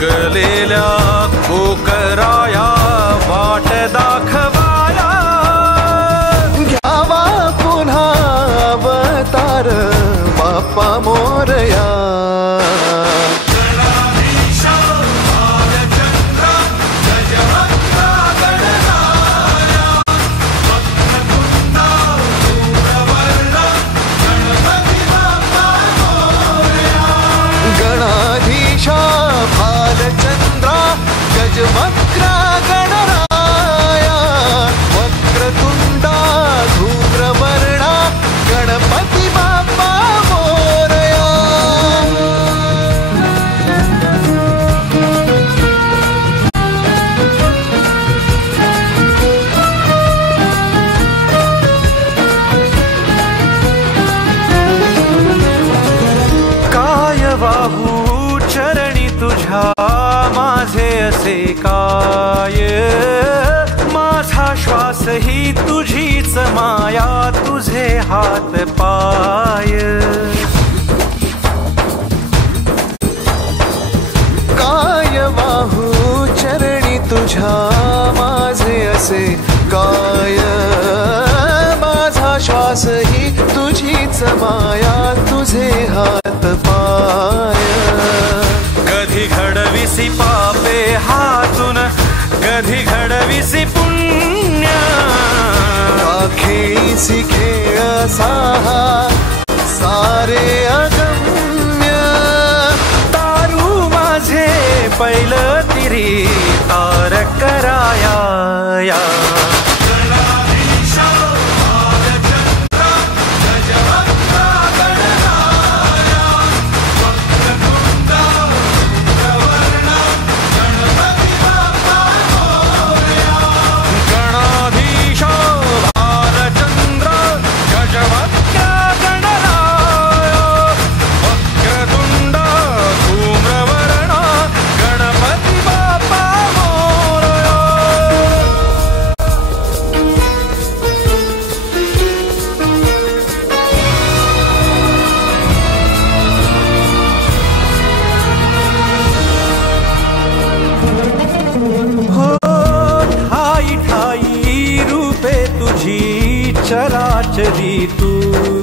थकलेल्या कोकराया वाट दाखवाया, घ्यावा पुन्हा अवतार बाप्पा मोरया. गणाधीशा भालचंद्रा गजवक्रा गणराया, वक्रतुंडा धूम्रवर्णा गणपती बाप्पा मोरया. काय वाहू चरणी तुझ्या माझे असे काय, माझा श्वास ही तुझीच माया, तुझे हात पाय. काय वाहू चरणी तुझ्या माझे असे काय, माझा श्वास ही तुझीच माया, तुझे हात पाय. कधी घडविसी पापे हातून, कधी घडविसी पुण्य, खेळीसी खेळ साहा सारे अगम्य. तारू माझे पैल तिरी तार कराया या. चराचरी तू